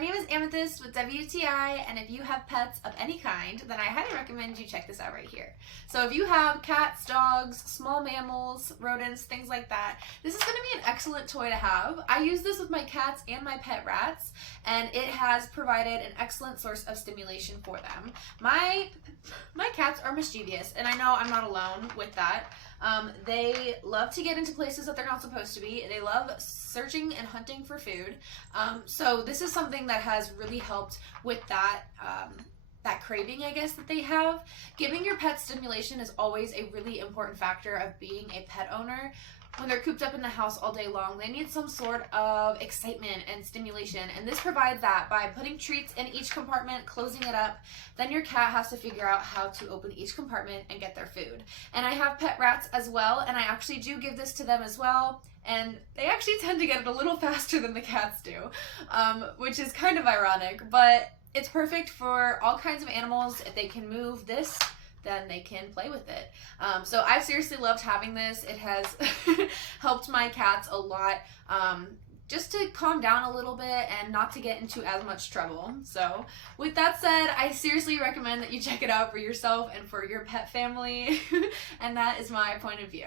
name is Amethyst with WTI, and if you have pets of any kind, then I highly recommend you check this out right here. So if you have cats, dogs, small mammals, rodents, things like that, this is going to be an excellent toy to have. I use this with my cats and my pet rats, and it has provided an excellent source of stimulation for them. My cats are mischievous, and I know I'm not alone with that. They love to get into places that they're not supposed to be. They love searching and hunting for food. So this is something that has really helped with that craving, I guess, that they have. Giving your pet stimulation is always a really important factor of being a pet owner. When they're cooped up in the house all day long, they need some sort of excitement and stimulation, and this provides that by putting treats in each compartment, closing it up. Then your cat has to figure out how to open each compartment and get their food. And I have pet rats as well, and I actually do give this to them as well, and they actually tend to get it a little faster than the cats do, which is kind of ironic, but it's perfect for all kinds of animals. If they can move this, then they can play with it. So I've seriously loved having this. It has helped my cats a lot, just to calm down a little bit and not to get into as much trouble. So with that said, I seriously recommend that you check it out for yourself and for your pet family. And that is my point of view.